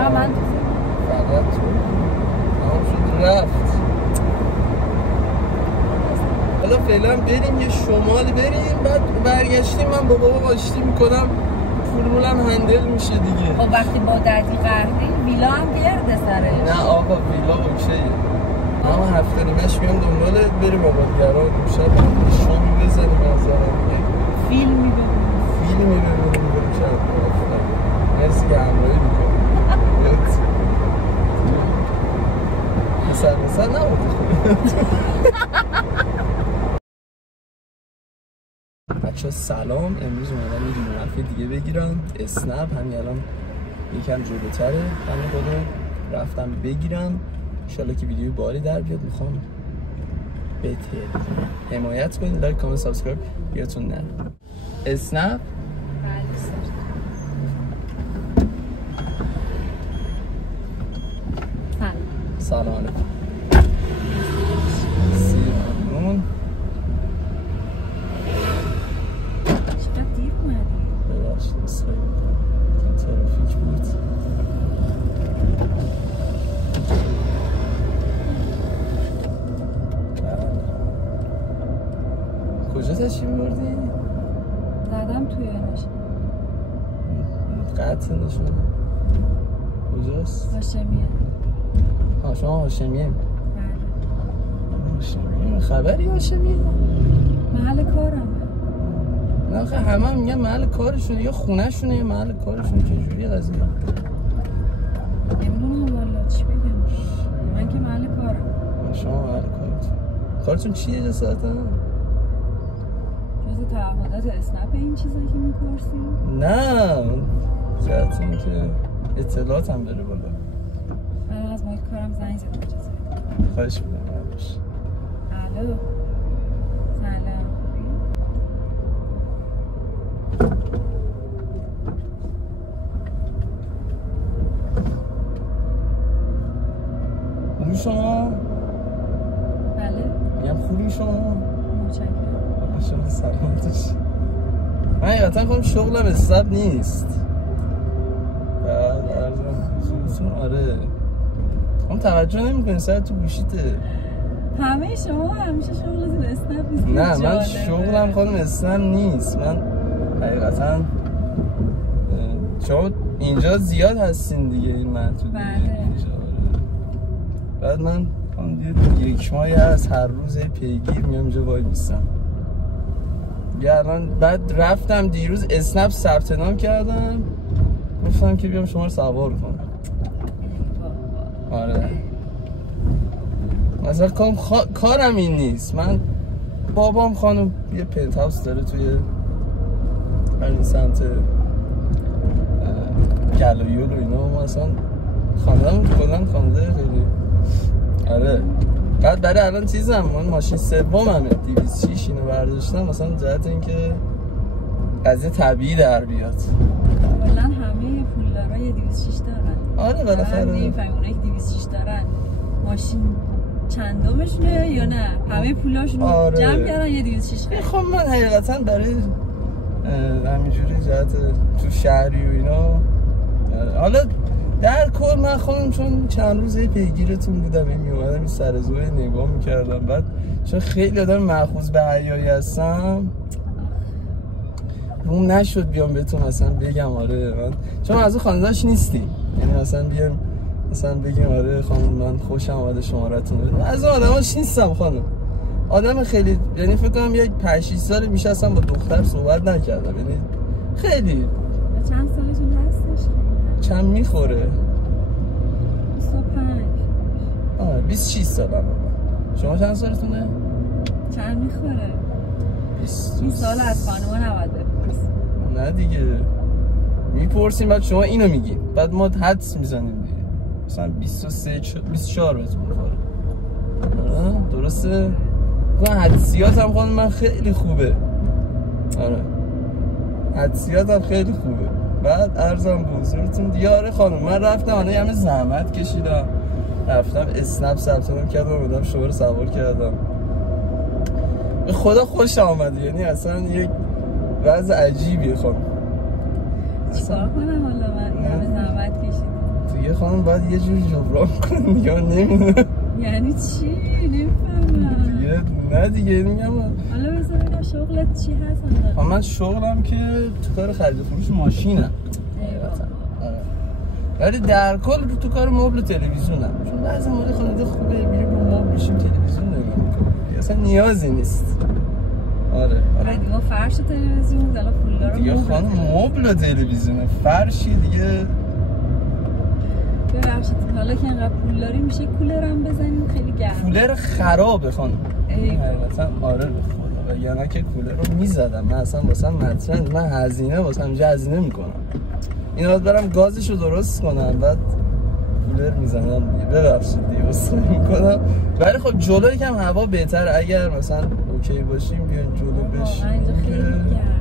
فقط من فقط تو تمام شد رفت. حالا فعلا بریم یه شمال بریم، بعد برگشتیم من با بابا آشتی میکنم، فرمولم هندل میشه دیگه. خب وقتی با دردی قهری ویلا هم گرده سرش. نه آقا ویلا اوکیه، اما هفته نیمه‌اش میام دنبالت بریم آبادگرا شب شامی بزنیم از فیلمی ببینیم بریم شب. مرسی که همراهی میکنیم. مثلا نبودی بچه سلام، امروز اومدم یه دونه دیگه بگیرم. اسنپ همین الان یکم جلوتره، همین خودم رفتم بگیرم. انشالله که ویدیو باری در بیاد. میخوام بهتر حمایت کنید، لایک کامنت سابسکرایب یادتون نره. اسنپ سلام علیکم. سیرمون چقدر دیر اومدی؟ ببخشید اسخایی ترافیک بود. کجا تشریف بردی؟ زدم توی نشون قطع نشون کجاست؟ هاشمیه. ها شما هاشمیه؟ بله. هاشمیه خبری هاشمیه؟ محل کارمه. نه آخه همه میگن محل کارشونه یا خونه شونه یا محل کارشونه، چجوری قضیه؟ نمیدونم والا چی بگم، من که محل کارم. شما محل کارتون چیه جسارتا؟ جز تعهدات اسنپ این چیزایی که میپرسی؟ نه جهت این که اطلاعات هم بره بالا. من از محل کارم زنگ زدم اجازه خواهش میکنم. الو سلام. خوبی شما؟ بله میگم خوبی شما؟ متشکرم. شما سلامتش. من حقیقتا کنم شغلم اسنپ نیست. بعد ارزم آره هم توجه نمی کنی سر تو گوشیته. همه شما همیشه شغلتون اسنپ نیست. نه من شغلم خانم اسنپ نیست. من حقیقتا شما اینجا زیاد هستین دیگه این محدوده. بله. بعد من یک ماهی هست هر روز پیگیر میام اینجا وای میستم. بعد رفتم دیروز اسنپ ثبت نام کردم، گفتم که بیام شما رو سوار کنم. آره مثلا کارم این نیست. من بابام خانم یه پنت هاوس داره توی همین سمت گلایول و اینا. ما اصلا خاندم کلن خانده خیلی. آره بعد برای الان چیزم من ماشین سوممه 206 اینو برداشتم مثلا جهت اینکه قضیه طبیعی در بیاد. کلا همه پولدارا یه 206 دارن. آره بالاخره نمی‌فهمی اونایی که 206 دارن ماشین چندمشونه یا نه همه پولاشون آره. جمع کردن یه 206 خرید. خب من حقیقتا برای همینجوری جهت تو شهری و اینا حالا در کل من خودم چون چند روزه پیگیرتون بودم میومدم این سرزوی نگاه میکردم، بعد چون خیلی آدم مأخوذ به حیایی هستم روم نشد بیام بهتون مثلا بگم آره من چون از اون خاندانش نیستی، یعنی مثلا بیام مثلا بگیم آره خانم من خوشم اومده شماره‌تون رو. از اون آدماش نیستم خانم. آدم خیلی یعنی فکر کنم یک 5-6 سال میشه اصلا با دختر صحبت نکردم، یعنی خیلی. چند سالتون هستش؟ چند میخوره؟ 25. 26 سالم. شما چند سالتونه؟ چند میخوره؟ 20 سال از خانوما نباید بپرس. نه دیگه میپرسیم بعد شما اینو میگین بعد ما حدس میزنیم دیگه مثلا 23 24 بهتون میخوره. درسته؟ من حدسیاتم خانم من خیلی خوبه. آره حدسیاتم خیلی خوبه. بعد عرضم به حضورتون دیگه آره خانم من رفتم الان همه زحمت کشیدم رفتم اسنپ ثبت نام کردم اومدم شما رو سوار کردم. به خدا خوش آمده، یعنی اصلا یک وضع عجیبیه خانم. چیکار کنم حالا من همه زحمت کشیدم دیگه خانم باید یه جوری جبران کنم دیگه. من نمیدونم یعنی چی؟ نمیفهمم دیگه. نه دیگه میگم حالا بذار ببینم شغلت چی هست؟ من شغلم که تو کار خرید و فروش ماشینم، ولی در کل تو کار مبل تلویزیونم، چون بعضی موقع خانواده خوبه میره با مبل بشیم تلویزیون نگاه میکنه، اصلا نیازی نیست. آره دیگه فرش تلویزیون حالا پولدار دیگه خانم مبل و تلویزیونه، فرشی دیگه. ببخشید حالا که انقدر پول داری میشه کولر هم بزنیم خیلی گرم. کولر خرابه خانم حقیقتا. آره بخدا وگرنه که کولر رو میزدم من، اصلا واسم مطرح، من هزینه واسم هزینه میکنم، این وقت برم گازشو درست کنم بعد کولر میزنم دیگه. ببخشید دیگه واسه میکنم، ولی خب جلو یکم هوا بهتر، اگر مثلا اوکی باشیم بیاین جلو بشیم. اینجا خیلی گرم.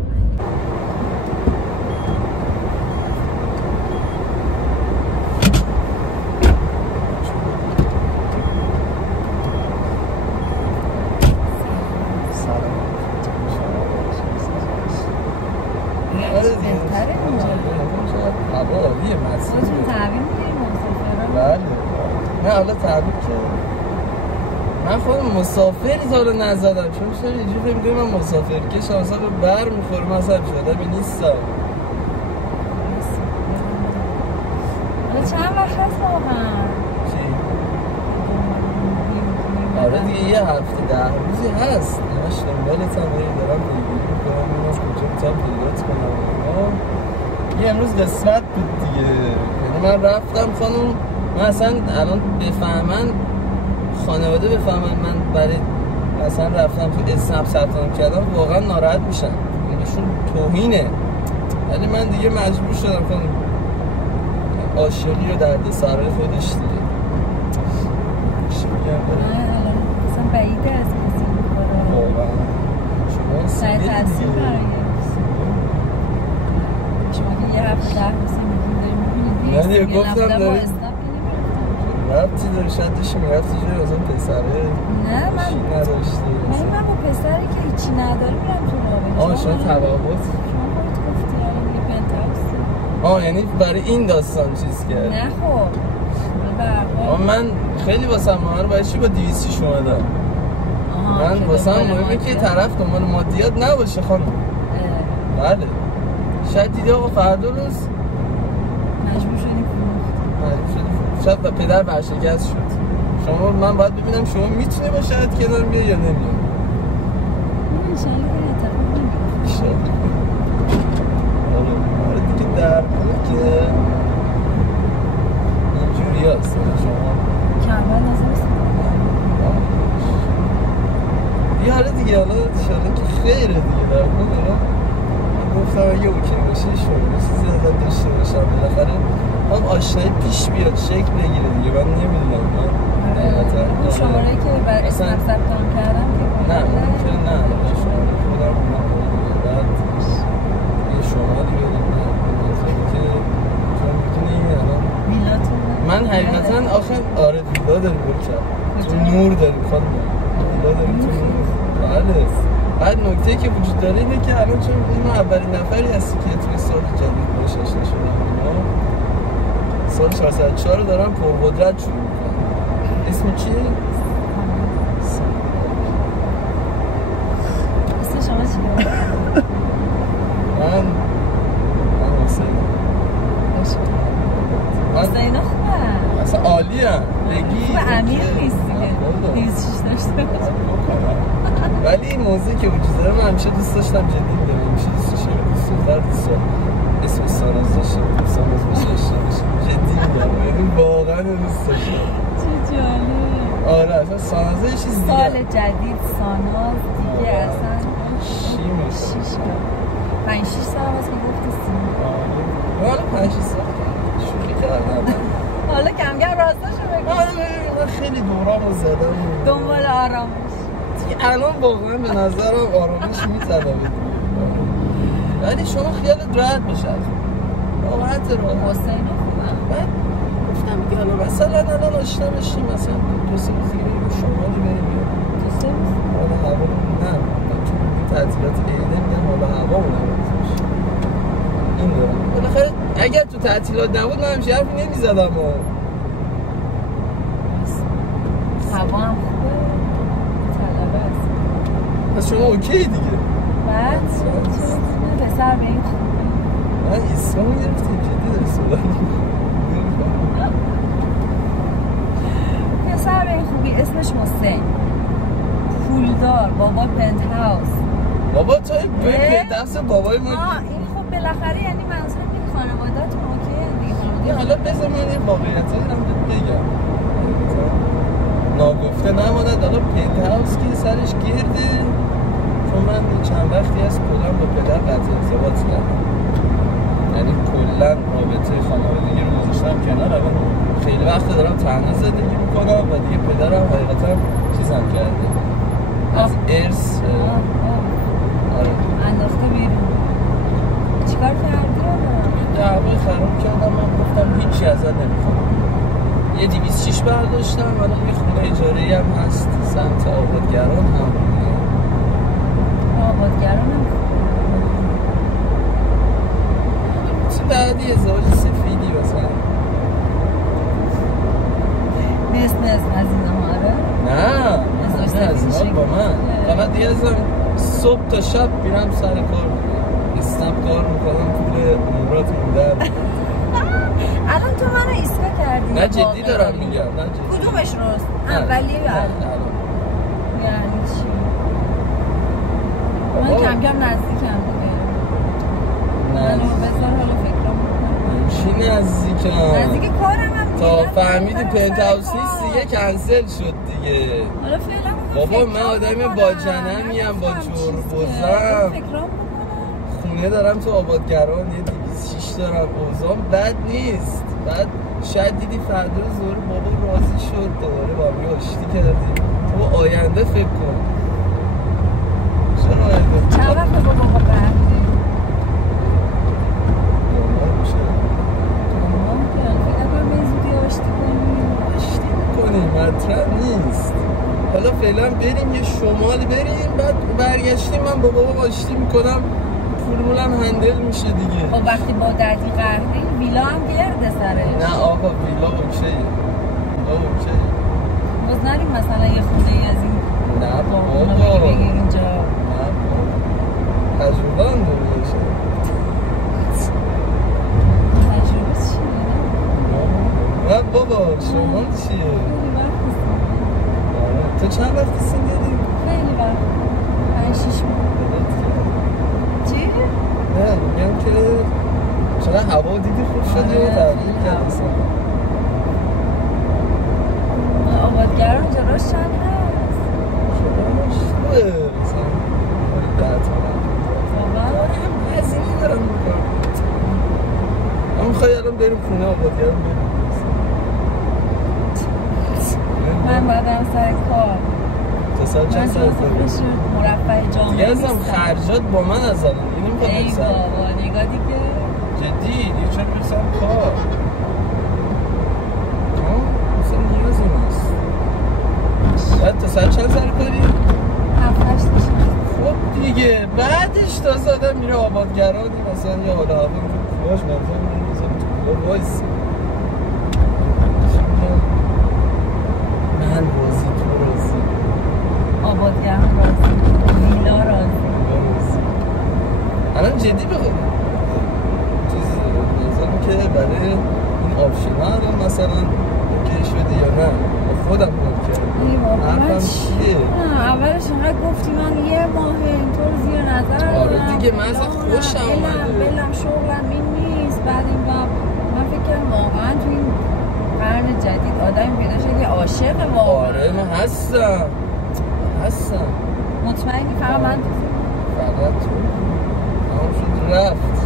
نه حالا تعبیر که من خودم مسافری تا رو نزدم، چون چرا اینجوری فکر می‌کنی من مسافر که شانسا به بر می‌خورم مثلا شدم نیستم. حالا چند وقت هست واقعا؟ چی؟ آره دیگه یه هفته 10 روزی هست، همش دنبالتم دارم پیگیری می‌کنم ببینم کجا می‌تونم پیدات کنم. یه امروز قسمت بود دیگه، یعنی من رفتم خانم، من اصلا الان بفهمن خانواده بفهمن من برای مثلا رفتم تو اسنپ ثبت نام کردم واقعا ناراحت میشن، اینشون توهینه، ولی من دیگه مجبور شدم کنم. عاشقی و درد سرای خودش دیگه. چی میگم الان اصلا بعیده از کسی می‌کنه واقعا شما سعی تحصیل قرار گرفت. شما که یه هفته 10 روز میگین داریم می‌بینید نه دیگه گفتم داری ربطی داری، شاید داشتی میرفتی جایی از اون پسره نه من نداشتی. من با پسری که هیچی نداره میرم تو رابطه. شاید تبابت شما خودت گفتی آره دیگه پنتهاوسه. یعنی برای این داستان چیز کرد. نه خب من خیلی واسم مهمه، برای چی با 200 شما دارم. من واسم مهمه که طرف دنبال مادیات نباشه خانم. بله شاید دیده آقا فردا روز مجبور شدی شاید پدر برشکست شد. شما من باید ببینم شما میتونی با شاید کنار بیا یا نمیاد. انشالله این اتفاق نمیفته. آره دیگه در کل که اینجوری هست. شما کمبر نظر یه حالا دیگه حالا انشالله که خیره دیگه در کل. گفتم اگه اوکی باشه شما چیزی ازت داشته باشم بالاخره هم آشنایی پیش بیاد شکل بگیره دیگه. من نمیدونم اون شماره‌ای که برای اسم ثبت نام کردم که نه اون که نه شماره خودم بعد یه شماری بدیم که چون میتونه این الان من حقیقتا آخه آره ویلا داریم برکر تو نور داریم خانم ویلا داریم تو نور. بله بعد نکته‌ای که وجود داره اینه که الان چون این اولین نفری هستی که توی سال جدید باش آشنا شدم اینا سال 404 رو دارم پرقدرت شروع میکنم. اسم چیه؟ اسم شما چیه؟ من حسین. حسین خوبه اصلا عالی هم بگی خوبه عمیق نیست دیگه 26 داشته ولی این موضوعی که وجود داره من همیشه دوست داشتم جدید دارم همیشه دوست داشتم دوست اسم ساناز داشتم ساناز باشه جدی میگم یعنی واقعا دوست داشتم. چه جالب. آره اصلا ساناز یه چیز دیگه سال جدید ساناز دیگه اصلا چی میشه 5-6 سال هست که گفتی سیما. حالا 5-6 سال شوخی کردم حالا کم کم راستاشو بگو. من خیلی دورامو زدم دنبال آرامش دیگه. الان واقعا به نظرم آرامش میطلبه ولی شما خیالت راحت بشه راحت حسین خوبم. من گفتم که حالا مثلا الان آشنا بشیم مثلا 2-3 روز دیگه بریم شمالی بریم 2-3 روز حالا هوا نه چون این تعطیلات عیده میگم حالا هوا اون این دارم بالاخره اگر تو تعطیلات نبود من همچین حرفی نمیزدم هوا هم خوبه طلبه است پس شما اوکی دیگه بعد پسر به این خوبه من اسممو گرفتیم جدی داری صحبت پسر به این خوبی اسمش حسین پولدار بابا پنت هاوس بابا تو پنت هاوس بابای ما این خب بالاخره یعنی منظورم این خانواده‌تون اوکیه دیگه حالا بذار من این واقعیت رو بگم ناگفته نماند حالا پنت هاوس که سرش گرده چون من چند وقتی از کلا با پدر قطع ارتباط کردم یعنی کلا رابطه خانوادگی رو گذاشتم کنار اول خیلی وقت دارم تنها زندگی میکنم و دیگه پدرم حقیقتا چیزم کرده از ارث آره انداخته بیرون چیکار کردی دعوای خراب کردم من گفتم هیچی ازت نمیخوام یه 206 برداشتم الان یه خونه اجاره‌ای هم هست سمت آبادگران هم آبادگران هم بعدی ازدواج سفیدی مثلا مثل از اینا آره نه از اینا با من فقط دیگه ازم صبح تا شب میرم سر کار اسنپ کار میکنم پول عمرات موندر الان تو منو ایسکا کردی نه جدی دارم میگم نه جدی کدومش روست؟ اولیه یا یعنی چی؟ من کم کم نزدیکم دیگه منو بذار حالا فکرم بکنم چی نزدیک کارم هم تا فهمیدی پنت هاوس نیست دیگه کنسل شد دیگه حالا فعلا بابا من آدم با جنمیم با جور بزم خونه دارم تو آبادگران یه 206 دارم اوضاع بد نیست بعد شاید دیدی فردا ظهر بابا راضی شد دوباره با هم آشتی کردیم تو آینده فکر کن چرا آینده؟ چند وقت با بابا رفتی؟ مطرح نیست حالا فعلا بریم یه شمال بریم بعد برگشتیم من با بابا آشتی میکنم پولمولم هندل میشه دیگه خب وقتی با دردی قهری ویلا هم گرده سرش نه آقا ویلا اوکی باز نریم مثلا یه خونه ای از این نه بابا بگیر اینجا نه بابا تجربه هم داری باشه تجربه چیه؟ نه بابا شما چیه؟ تو چند وقت سن دادی؟ خیلی وقت 5-6 ماه چی؟ نه میگم که چرا هوا دیدی خوب شد یا تغییر کرد آبادگران جراش چند هست؟ جراش خوبه مثلا 10 تومن واقعا؟ هزینه دارم میکنم من میخوایی الان بریم خونه آبادگران بریم من باید سر کار تا ساعت چند ساعت داریم؟ مرفع جامعه دیگه ازم خرجات با من از الان ای بابا نگاه دیگه جدی دیگه چون برسم کار مثلا نیازی نیست بعد تا ساعت چند سر کاری؟ 7-8 خب دیگه بعدش تازه آدم میره آبادگرانی مثلا یه حالا هوا میره کلاش منظر میره تو کلا وایسی من راضی تو راضی آبادگران راضی ویلا راضی الان جدی بخوام چیز نظرم که برای این آپشن‌ها رو مثلا اوکی شده یا نه با خودم نوت کردم حرفم چیه؟ اولش اینقدر گفتی من یه ماه اینطور زیر نظر دارم آره دیگه من اصلا خوشم اومده بلم شغلم این نیست بعد این من فکر کردم واقعا تو این قرن جدید آدمی پیدا شد یه عاشق واقعا آره من هستم مطمئنی فقط من فقط تو تمام شد رفت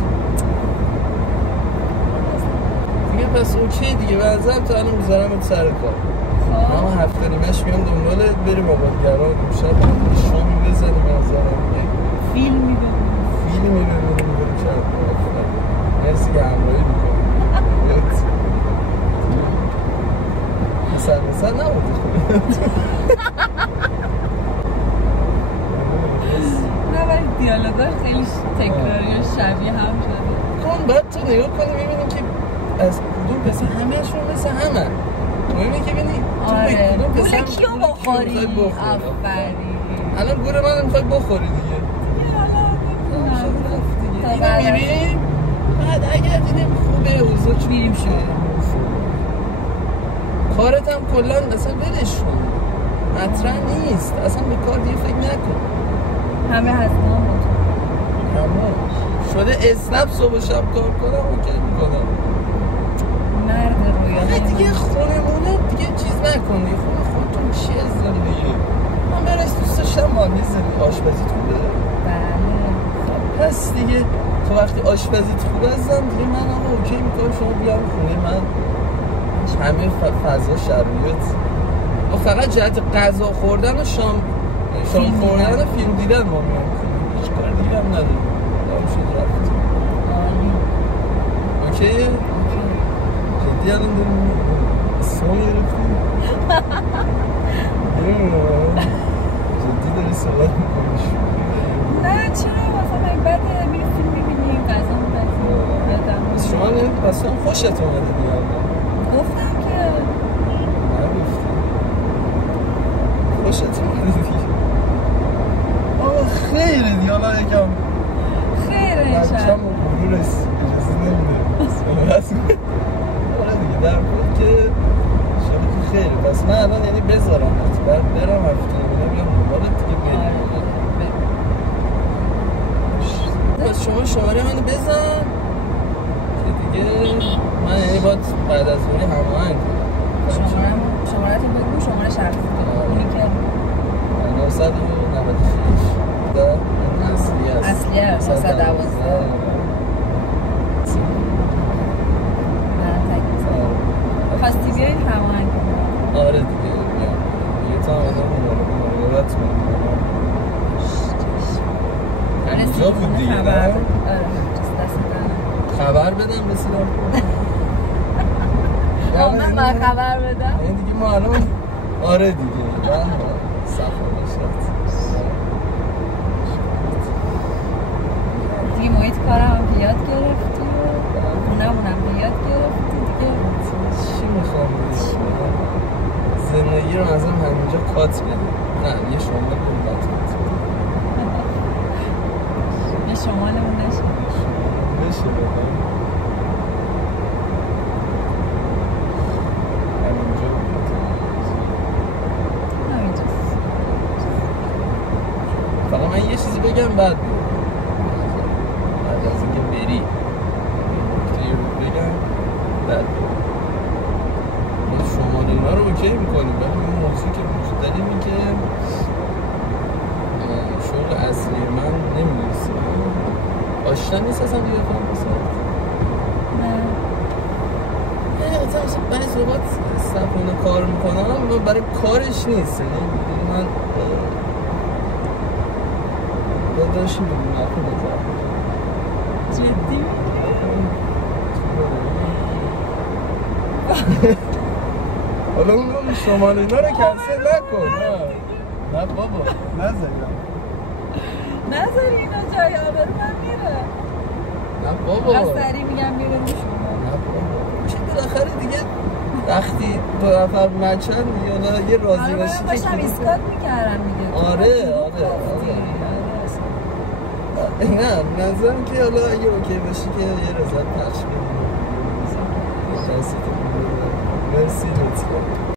دیگه پس اوکی دیگه به نظرم تا الان میذارم سر کار اما هفته نیمش میام دنبالت بریم آبادگران امشب هم شامی بزنیم به نظرم فیلمی ببینیم بریم شب مرسی که همراهی میکنیم مثلا نبودی نه ولی دیالوگاش خیلی تکراری و شبیه هم شده کن بعد تو نگاه کنی میبینی که از کدوم پسر همه‌شون مثل همه مهمه که ببینی تو به کدوم پسر کیو بخوری آفرین الان گوره من میخوای بخوری دیگه اینو میبینیم بعد اگر دیدیم خوبه اوضاع چونیم شده کارت هم کلا اصلا ولش کن مطرح نیست اصلا به کار دیگه فکر نکن همه هزینه هم شده اسنپ صبح و شب کار کنم اوکی میکنم مرد رویانه دیگه خونمونه دیگه چیز نکن دیگه خودتون چی از دیگه من برس دوست داشتم مهندس آشپزیت خوبه بله پس دیگه تو وقتی آشپزیت خوبه هستم دیگه من هم اوکی میکنم شما بیام خونه من همه فضا شرایط فقط جهت غذا خوردن و شام خوردن و فیلم دیدن ما میام هیچ کار دیگه هم نداریم دارم شد رفت اوکی؟ جدی الان داریم اسمان گرفتیم جدی داری صحبت میکنیش نه چرا مثلا بده میری فیلم میبینیم غذا میبینیم بس شما نمید بس هم خوشت اومده دیگه گفتم که خوشت اومده دیگه آقا خیره دیگه حالا یکم خیره بچه هم غرور اجازه نمیده آره دیگه در بود که شما که خیره بس من الان یعنی بذارم بعد برم هفته نمیده بیام موبایلت دیگه بریم بس شما شماره منو بزن که دیگه من یعنی باید بعد از اونی هماهنگ شماره تو بگو شماره شخصی اونی که 996 ده اصلی هست 912 خواستی بیایی هماهنگ کنم آره دیگه یه تا آدم مراقبت کنم اینجا بود دیگه نه؟ خبر بدم بسیدم من خبر بدم این دیگه ما الان آره دیگه صفا باشد دیگه محیط کارم هم که یاد گرفتی خونمونم که یاد گرفتی دیگه چی میخوام زندگی رو ازم همینجا کات بده نه یه شمال رو کات بده یه شمالمون نشه بشه بده فقط من یه چیزی بگم بعد از اینکه بری نکته رو بگم بعد ما شمال اینا رو اوکی میکنیم ولی این موضوع که وجود داریم این که شغل اصلی من نمیدونستم آشنا نیست اصلا دیگه کنم بسید نه اصلا برای صحبت سفونه کار میکنم برای کارش نیست من داداشی میدونم اخو بزر جدی حالا اون شمال اینا رو کنسل نکن نه بابا نذاری اینا جای آبرو من میره نه بابا از سری میگم میره رو شما نه بابا چه بالاخره دیگه وقتی دو نفر مچن دیگه یه راضی باشی که باشم ایسکات میکردم دیگه آره نه نظرم که حالا اگه اوکی باشی که یه رضایت پخش بدیم مرسی لطفا